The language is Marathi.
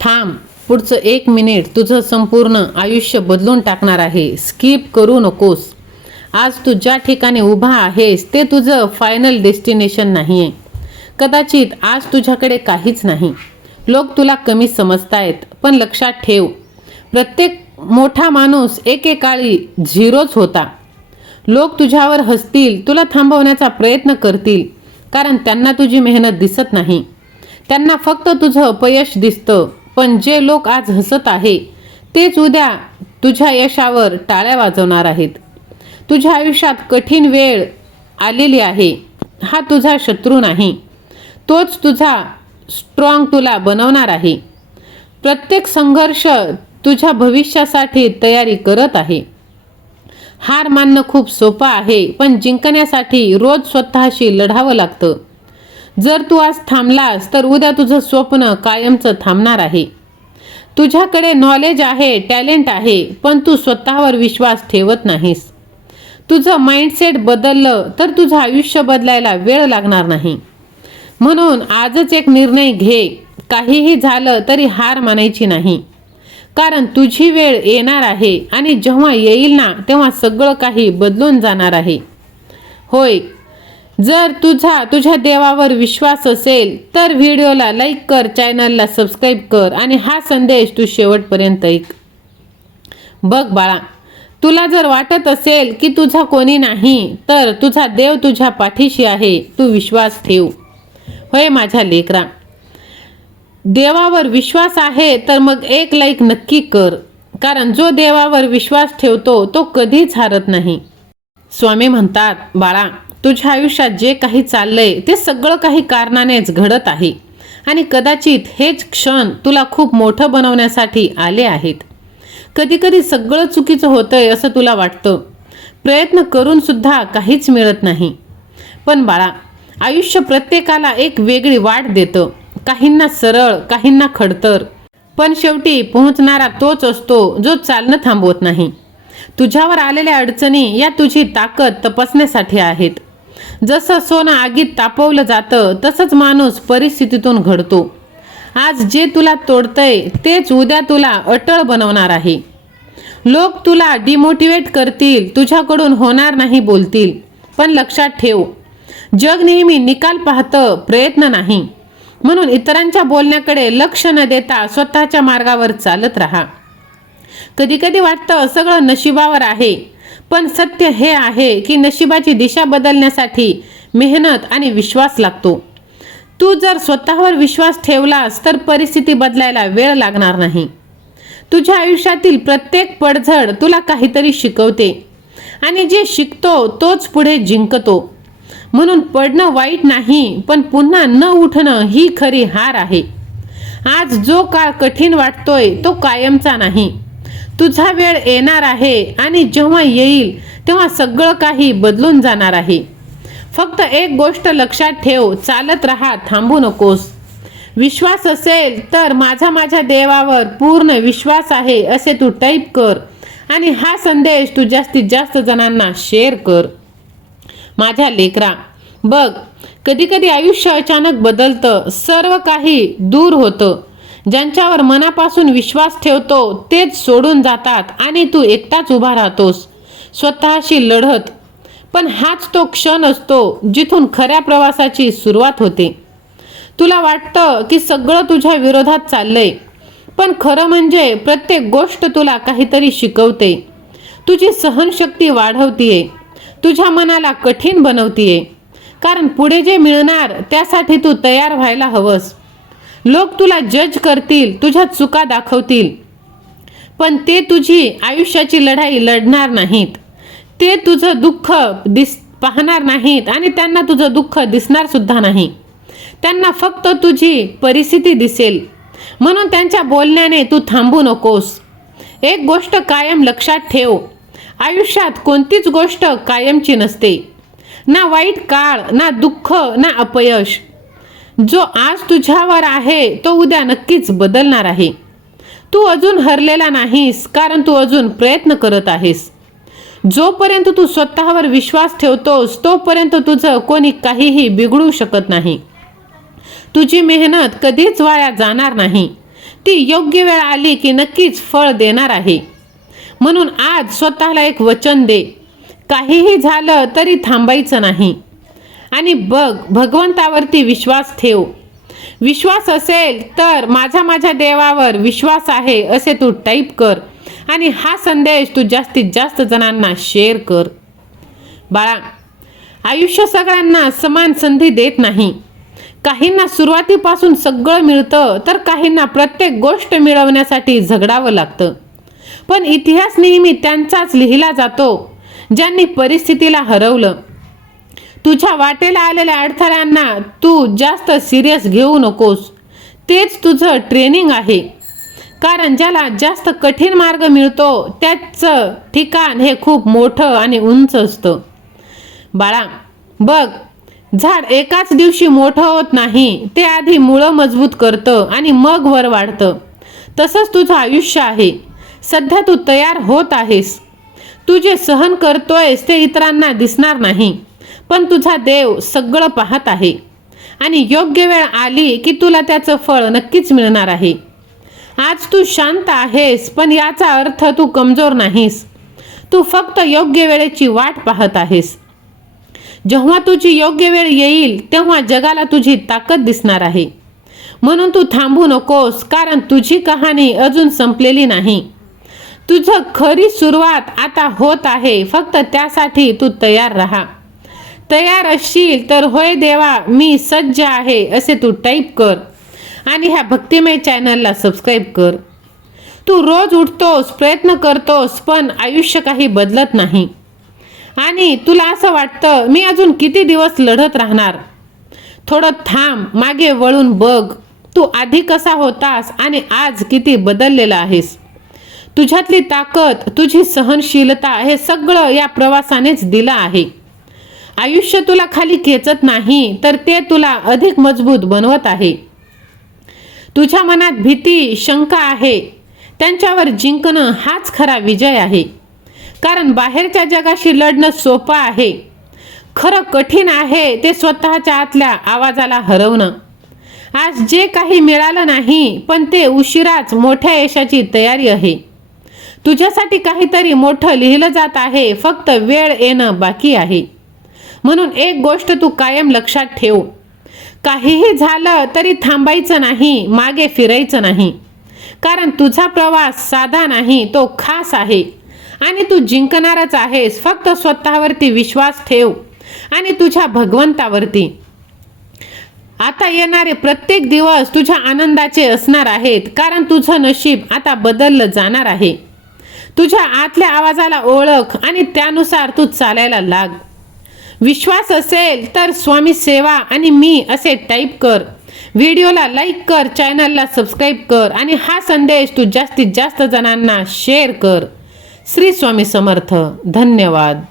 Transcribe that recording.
थांब, पुढचं 1 मिनिट तुझं संपूर्ण आयुष्य बदलून टाकणार आहे. स्किप करू नकोस. आज तू ज्या ठिकाणी उभा आहेस ते तुझं फायनल डेस्टिनेशन नाही आहे. कदाचित आज तुझ्याकडे काहीच नाही. लोक तुला कमी समजतायत, पण लक्षात ठेव, प्रत्येक मोठा माणूस एकेकाळी झिरोच होता. लोक तुझ्यावर हसतील, तुला थांबवण्याचा प्रयत्न करतील, कारण त्यांना तुझी मेहनत दिसत नाही. त्यांना फक्त तुझं अपयश दिसतं. पण जे लोक आज हसत आहे तेच उद्या तुझ्या यशावर टाळ्या वाजवणार आहेत. तुझ्या आयुष्यात कठीण वेळ आलेली आहे. हा तुझा शत्रू नाही, तोच तुझा स्ट्रॉंग तुला बनवणार आहे. प्रत्येक संघर्ष तुझ्या भविष्यासाठी तयारी करत आहे. हार मानणं खूप सोपं आहे, पण जिंकण्यासाठी रोज स्वतःशी लढावं लागतं. जर तू आज थांबलास तर उद्या तुझं स्वप्न कायमचं थांबणार आहे. तुझ्याकडे नॉलेज आहे, टॅलेंट आहे, पण तू स्वतःवर विश्वास ठेवत नाहीस. तुझं माइंडसेट बदललं तर तुझं आयुष्य बदलायला वेळ लागणार नाही. म्हणून आजच एक निर्णय घे. काहीही झालं तरी हार मानायची नाही, कारण तुझी वेळ येणार आहे आणि जेव्हा येईल ना तेव्हा सगळं काही बदलून जाणार आहे. होय, जर तुझ्या देवावर विश्वास असेल तर व्हिडिओला लाईक कर, चॅनलला सबस्क्राईब कर आणि हा संदेश तू शेवटपर्यंत ऐक. बघ बाळा, तुला जर वाटत असेल की तुझा कोणी नाही, तर तुझा देव तुझ्या पाठीशी आहे. तू विश्वास ठेव. होय माझ्या लेकरा, देवावर विश्वास आहे तर मग एक लाईक नक्की कर, कारण जो देवावर विश्वास ठेवतो तो कधीच हारत नाही. स्वामी म्हणतात, बाळा, तुझ्या आयुष्यात जे काही चाललंय ते सगळं काही कारणानेच घडत आहे आणि कदाचित हेच क्षण तुला खूप मोठं बनवण्यासाठी आले आहेत. कधी कधी सगळं चुकीचं होतंय असं तुला वाटतं. प्रयत्न करून सुद्धा काहीच मिळत नाही. पण बाळा, आयुष्य प्रत्येकाला एक वेगळी वाट देतं. काहींना सरळ, काहींना खडतर, पण शेवटी पोहोचणारा तोच असतो जो चालणं थांबवत नाही. तुझ्यावर आलेल्या अडचणी या तुझी ताकद तपासण्यासाठी आहेत. जसं सोनं आगीत तापवलं जातं तसंच माणूस परिस्थितीतून घडतो. आज जे तुला तोडतंय तेच उद्या तुला अटळ बनवणार आहे. लोक तुला डिमोटिवेट करतील, तुझ्याकडून होणार नाही बोलतील, पण लक्षात ठेव, जग नेहमी निकाल पाहतं, प्रयत्न नाही. म्हणून इतरांच्या बोलण्याकडे लक्ष न देता स्वतःच्या मार्गावर चालत राहा. कधी कधी वाटतं सगळं नशिबावर आहे, पण सत्य हे आहे की नशिबाची दिशा बदलण्यासाठी मेहनत आणि विश्वास लागतो. तू जर स्वतःवर विश्वास ठेवलास तर परिस्थिती बदलायला वेळ लागणार नाही. तुझ्या आयुष्यातील प्रत्येक पडझड तुला काहीतरी शिकवते आणि जे शिकतो तोच पुढे जिंकतो. म्हणून पडणं वाईट नाही, पण पुन्हा न उठणं ही खरी हार आहे. आज जो काळ कठीण वाटतोय तो कायमचा नाही. तुझा वेळ येणार आहे आणि जेव्हा येईल तेव्हा सगळं काही बदलून जाणार आहे. फक्त एक गोष्ट लक्षात ठेव, चालत राहा, थांबू नकोस. विश्वास असेल तर माझ्या देवावर पूर्ण विश्वास आहे असे तू टाईप कर आणि हा संदेश तू जास्तीत जास्त जणांना शेअर कर. माझ्या लेकरा, बघ, कधी कधी आयुष्य अचानक बदलतं, सर्व काही दूर होतं. ज्यांच्यावर मनापासून विश्वास ठेवतो तेच सोडून जातात आणि तू एकटाच उभा राहतोस स्वतःशी लढत. पण हाच तो क्षण असतो जिथून खऱ्या प्रवासाची सुरुवात होते. तुला वाटतं की सगळं तुझ्या विरोधात चाललंय, पण खरं म्हणजे प्रत्येक गोष्ट तुला काहीतरी शिकवते. तुझी सहनशक्ती वाढवतीये, तुझ्या मनाला कठीण बनवतीये, कारण पुढे जे मिळणार त्यासाठी तू तयार व्हायला हवंस. लोक तुला जज करतील, तुझ्या चुका दाखवतील, पण ते तुझी आयुष्याची लढाई लढणार नाहीत. ते तुझं दुःख पाहणार नाहीत आणि त्यांना तुझं दुःख दिसणार सुद्धा नाही. त्यांना फक्त तुझी परिस्थिती दिसेल. म्हणून त्यांच्या बोलण्याने तू थांबू नकोस. एक गोष्ट कायम लक्षात ठेव, आयुष्यात कोणतीच गोष्ट कायमची नसते. ना वाईट काळ, ना दुःख, ना अपयश. जो आज तुझ्यावर आहे तो उद्या नक्कीच बदलणार आहे. तू अजून हरलेला नाहीस, कारण तू अजून प्रयत्न करत आहेस. जोपर्यंत तू स्वतःवर विश्वास ठेवतोस तोपर्यंत तुझं कोणी काहीही बिघडू शकत नाही. तुझी मेहनत कधीच वाया जाणार नाही. ती योग्य वेळ आली की नक्कीच फळ देणार आहे. म्हणून आज स्वतःला एक वचन दे, काहीही झालं तरी थांबायचं नाही. आणि बघ, भगवंतावरती विश्वास ठेव. विश्वास असेल तर माझ्या देवावर विश्वास आहे असे तू टाईप कर आणि हा संदेश तू जास्तीत जास्त जणांना शेअर कर. बाळा, आयुष्य सगळ्यांना समान संधी देत नाही. काहींना सुरुवातीपासून सगळं मिळतं तर काहींना प्रत्येक गोष्ट मिळवण्यासाठी झगडावं लागतं. पण इतिहास नेहमी त्यांचाच लिहिला जातो ज्यांनी परिस्थितीला हरवलं. तुझ्या वाटेला आलेल्या अडथळ्यांना तू जास्त सिरियस घेऊ नकोस. तेच तुझं ट्रेनिंग आहे. कारण ज्याला जास्त कठीण मार्ग मिळतो त्याचं ठिकाण हे खूप मोठं आणि उंच असतं. बाळा, बघ, झाड एकाच दिवशी मोठं होत नाही. ते आधी मुळं मजबूत करतं आणि मग वर वाढतं. तसंच तुझं आयुष्य आहे. सध्या तू तयार होत आहेस. तू जे सहन करतोयस ते इतरांना दिसणार नाही, पण तुझा देव सगळं पाहत आहे आणि योग्य वेळ आली की तुला त्याचं फळ नक्कीच मिळणार आहे. आज तू शांत आहेस, पण याचा अर्थ तू कमजोर नाहीस. तू फक्त योग्य वेळेची वाट पाहत आहेस. जेव्हा तुझी योग्य वेळ येईल तेव्हा जगाला तुझी ताकद दिसणार आहे. म्हणून तू थांबू नकोस, कारण तुझी कहाणी अजून संपलेली नाही. तुझं खरी सुरुवात आता होत आहे. फक्त त्यासाठी तू तयार राहा. तयार असशील तर होय देवा मी सज्ज आहे असे तू टाईप कर आणि ह्या भक्तिमय चॅनलला सबस्क्राईब कर. तू रोज उठतोस, प्रयत्न करतोस, पण आयुष्य काही बदलत नाही आणि तुला असं वाटतं मी अजून किती दिवस लढत राहणार. थोडं थांब, मागे वळून बघ. तू आधी कसा होतास आणि आज किती बदललेला आहेस. तुझ्यातली ताकद, तुझी सहनशीलता हे सगळं या प्रवासानेच दिलं आहे. आयुष्य तुला खाली खेचत नाही तर ते तुला अधिक मजबूत बनवत आहे. तुझ्या मनात भीती, शंका आहे, त्यांच्यावर जिंकणं हाच खरा विजय आहे. कारण बाहेरच्या जगाशी लढणं सोपं आहे. खरं कठीण आहे ते स्वतःच्या आतल्या आवाजाला हरवणं. आज जे काही मिळालं नाही, पण ते उशिराच मोठ्या यशाची तयारी आहे. तुझ्यासाठी काहीतरी मोठं लिहिलं जात आहे. फक्त वेळ येणं बाकी आहे. म्हणून एक गोष्ट तू कायम लक्षात ठेव, काहीही झालं तरी थांबायचं नाही, मागे फिरायचं नाही. कारण तुझा प्रवास साधा नाही, तो खास आहे आणि तू जिंकणारच आहेस. फक्त स्वतःवरती विश्वास ठेव आणि तुझ्या भगवंतावरती. आता येणारे प्रत्येक दिवस तुझ्या आनंदाचे असणार आहेत, कारण तुझं नशीब आता बदललं जाणार आहे. तुझ्या आतल्या आवाजाला ओळख आणि त्यानुसार तू चालायला लाग. विश्वास असेल तर स्वामी सेवा आणि मी असे टाईप कर. व्हिडिओला लाईक कर, चॅनलला सबस्क्राईब कर आणि हा संदेश तू जास्तीत जास्त जणांना शेअर कर. श्री स्वामी समर्थ. धन्यवाद.